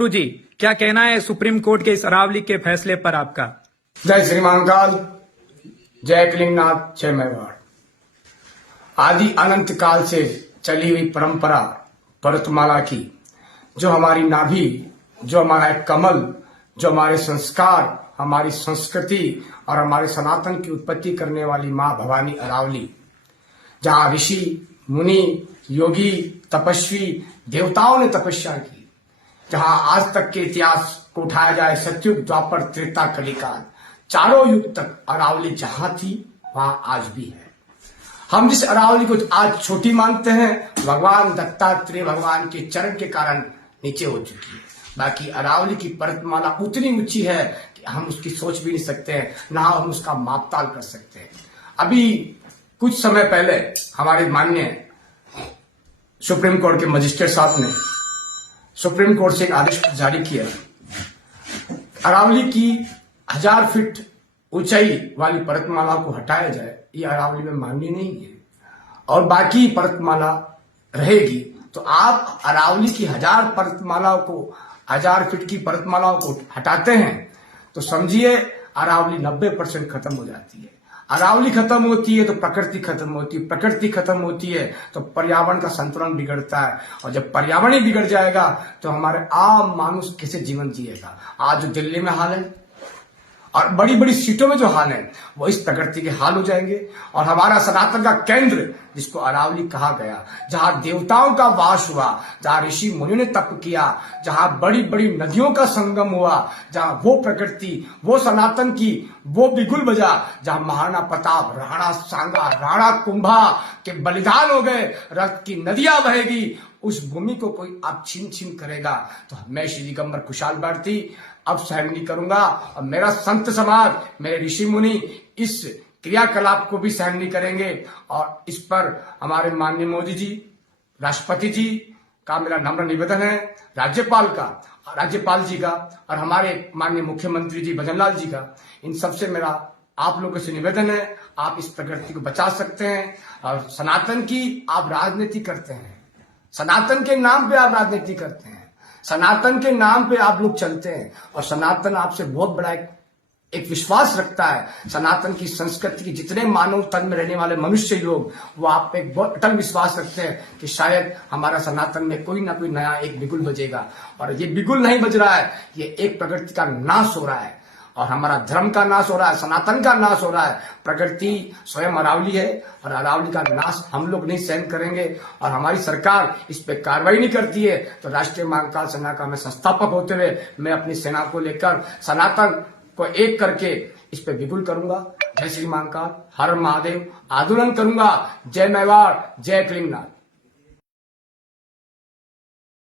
गुरु जी, क्या कहना है सुप्रीम कोर्ट के इस अरावली के फैसले पर आपका? जय श्री महाकाल, जय कलिंगनाथ, जय मेवाड़। आदि अनंत काल से चली हुई परंपरा भरतमाला की, जो हमारी नाभि, जो हमारा एक कमल, जो हमारे संस्कार, हमारी संस्कृति और हमारे सनातन की उत्पत्ति करने वाली माँ भवानी अरावली, जहाँ ऋषि मुनि योगी तपस्वी देवताओं ने तपस्या की, जहां आज तक के इतिहास को उठाया जाए, सतयुग द्वापर त्रेता कलिकाल, चारों युग तक अरावली जहां थी वहां आज भी है। हम जिस अरावली को आज छोटी मानते हैं, भगवान दत्तात्रेय भगवान के चरण के कारण नीचे हो चुकी है। बाकी अरावली की पर्वतमाला उतनी ऊंची है कि हम उसकी सोच भी नहीं सकते हैं, ना हम उसका मापताल कर सकते हैं। अभी कुछ समय पहले हमारे माननीय सुप्रीम कोर्ट के मजिस्ट्रेट साहब ने सुप्रीम कोर्ट से एक आदेश जारी किया, अरावली की 1000 फीट ऊंचाई वाली पर्वतमाला को हटाया जाए। ये अरावली में मान्य नहीं है और बाकी पर्वतमाला रहेगी। तो आप अरावली की 1000 पर्वतमालाओं को, 1000 फीट की पर्वतमालाओं को हटाते हैं तो समझिए अरावली 90% खत्म हो जाती है। अरावली खत्म होती है तो प्रकृति खत्म होती है, प्रकृति खत्म होती है तो पर्यावरण का संतुलन बिगड़ता है, और जब पर्यावरण ही बिगड़ जाएगा तो हमारे आम मानुष कैसे जीवन जिएगा। आज जो दिल्ली में हाल है और बड़ी बड़ी सीटों में जो हाल है वो इस प्रकृति के हाल हो जाएंगे। और हमारा सनातन का केंद्र जिसको अरावली कहा गया, जहां देवताओं का वास हुआ, जहां ऋषि मुनि ने तप किया, जहां बड़ी बड़ी नदियों का संगम हुआ, जहां वो प्रकृति, वो सनातन की वो बिगुल बजा, जहां महाराणा प्रताप, राणा सांगा, राणा कुंभा के बलिदान हो गए, रक्त की नदियां बहेगी, उस भूमि को कोई अब छीन करेगा तो मैं श्री दिगंबर कुशाल भारती अब सहन नहीं करूंगा। और मेरा संत समाज, मेरे ऋषि मुनि इस क्रियाकलाप को भी सहन नहीं करेंगे। और इस पर हमारे माननीय मोदी जी, राष्ट्रपति जी का मेरा नम्र निवेदन है, राज्यपाल जी का और हमारे माननीय मुख्यमंत्री जी भजनलाल जी का, इन सबसे मेरा आप लोगों से निवेदन है, आप इस प्रकृति को बचा सकते हैं। और सनातन की आप राजनीति करते हैं, सनातन के नाम पे आप राजनीति करते हैं, सनातन के नाम पे आप लोग चलते हैं और सनातन आपसे बहुत बड़ा एक विश्वास रखता है। सनातन की संस्कृति की जितने मानव तन में रहने वाले मनुष्य लोग वो आप पे एक बहुत अटल विश्वास रखते हैं कि शायद हमारा सनातन में कोई ना कोई नया एक बिगुल बजेगा। और ये बिगुल नहीं बज रहा है, ये एक प्रकृति का नाश हो रहा है और हमारा धर्म का नाश हो रहा है, सनातन का नाश हो रहा है। प्रकृति स्वयं अरावली है और अरावली का नाश हम लोग नहीं सहन करेंगे। और हमारी सरकार इस पे कार्रवाई नहीं करती है तो राष्ट्रीय महाकाल सेना का मैं संस्थापक होते हुए मैं अपनी सेना को लेकर सनातन को एक करके इस पे बिगुल करूंगा। जय श्री महाकाल, हर महादेव, आंदोलन करूंगा। जय मेवाड़, जय कलिंगनाथ।